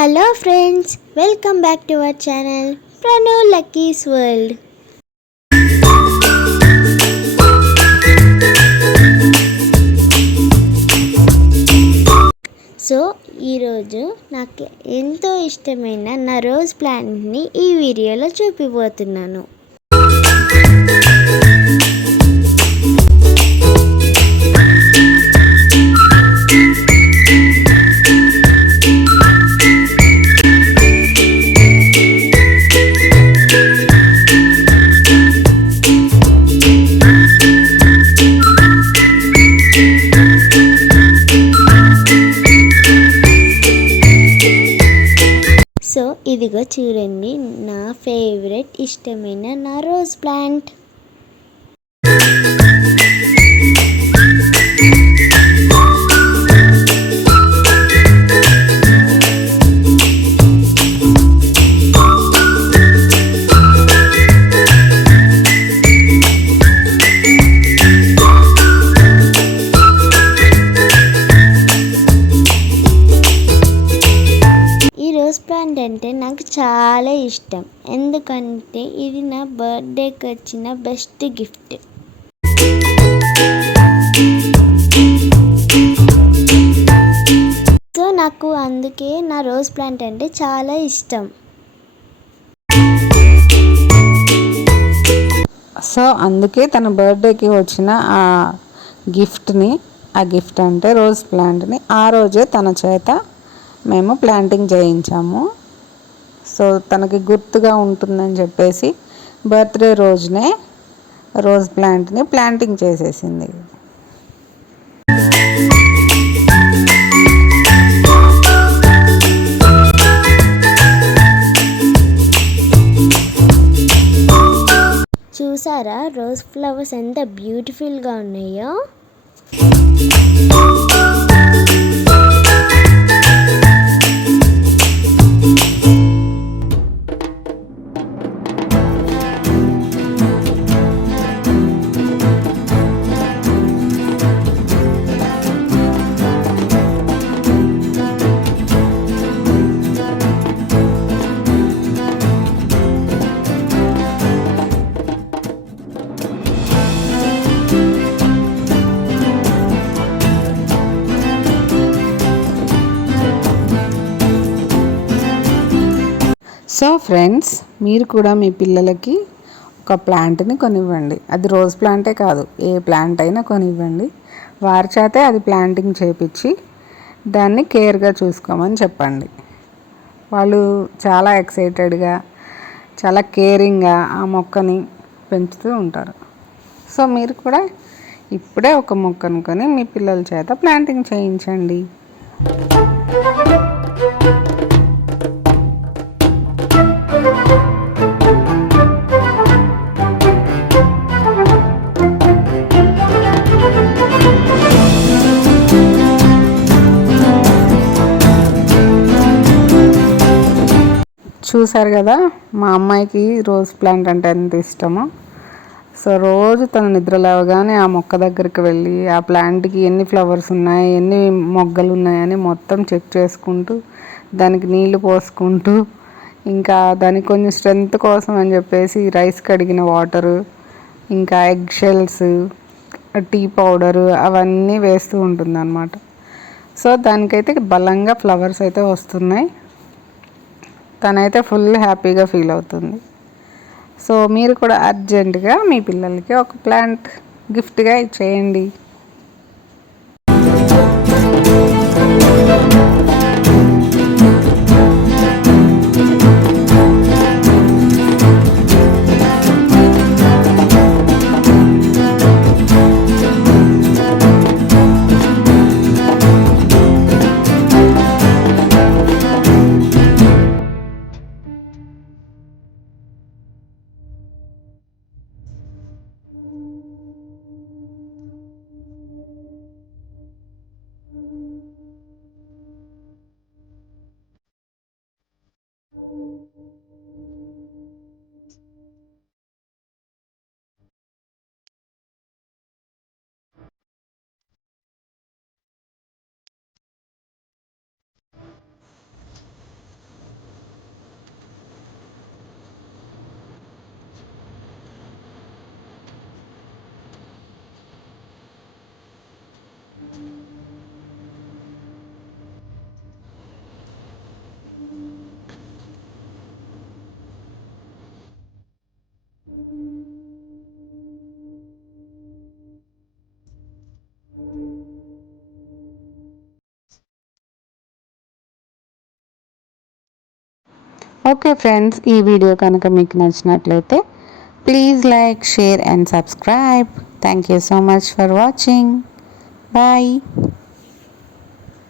Hello friends, welcome back to our channel Pranu Lucky's world. So ఈరోజు నాకు ఎంతో ఇష్టమైన నా రోజ్ ప్లాంట్ని ఈ వీడియోలో చూపిపోతున్నాను. సో ఇదిగో చూడండి, నా ఫేవరెట్ ఇష్టమైన నా రోజ్ ప్లాంట్. రోజ్ ప్లాంట్ అంటే నాకు చాలా ఇష్టం, ఎందుకంటే ఇది నా బర్త్డేకి వచ్చిన బెస్ట్ గిఫ్ట్. సో నాకు అందుకే నా రోజ్ ప్లాంట్ అంటే చాలా ఇష్టం. సో అందుకే తన బర్త్డేకి వచ్చిన ఆ గిఫ్ట్ అంటే రోజ్ ప్లాంట్ని ఆ రోజే తన చేత మేము ప్లాంటింగ్ చేయించాము. సో తనకి గుర్తుగా ఉంటుందని చెప్పేసి బర్త్డే రోజునే రోజ్ ప్లాంట్ని ప్లాంటింగ్ చేసేసింది. చూసారా రోజ్ ఫ్లవర్స్ ఎంత బ్యూటిఫుల్గా ఉన్నాయో. సో ఫ్రెండ్స్, మీరు కూడా మీ పిల్లలకి ఒక ప్లాంట్ని కొనివ్వండి. అది రోజ్ ప్లాంటే కాదు, ఏ ప్లాంట్ అయినా కొనివ్వండి. వారి చేతే అది ప్లాంటింగ్ చేపించి దాన్ని కేర్గా చూసుకోమని చెప్పండి. వాళ్ళు చాలా ఎక్సైటెడ్గా, చాలా కేరింగ్గా ఆ మొక్కని పెంచుతూ ఉంటారు. సో మీరు కూడా ఇప్పుడే ఒక మొక్కను కొని మీ పిల్లల చేత ప్లాంటింగ్ చేయించండి. చూసారు కదా, మా అమ్మాయికి రోజ్ ప్లాంట్ అంటే ఎంత ఇష్టమో. సో రోజు తన నిద్ర లేవగానే ఆ మొక్క దగ్గరికి వెళ్ళి ఆ ప్లాంట్కి ఎన్ని ఫ్లవర్స్ ఉన్నాయి, ఎన్ని మొగ్గలు ఉన్నాయని మొత్తం చెక్ చేసుకుంటూ దానికి నీళ్లు పోసుకుంటూ, ఇంకా దానికి కొంచెం స్ట్రెంగ్త్ కోసం అని చెప్పేసి రైస్ కడిగిన వాటరు, ఇంకా ఎగ్ షెల్స్, టీ పౌడరు అవన్నీ వేస్తూ ఉంటుంది అన్నమాట. సో దానికైతే బలంగా ఫ్లవర్స్ అయితే వస్తున్నాయి. తనైతే ఫుల్ హ్యాపీగా ఫీల్ అవుతుంది. సో మీరు కూడా అర్జెంటుగా మీ పిల్లలకి ఒక ప్లాంట్ గిఫ్ట్గా ఇచ్చేయండి. ఓకే ఫ్రెండ్స్, ఈ వీడియో కనుక మీకు నచ్చినట్లయితే please like, share and subscribe. Thank you so much for watching. Bye.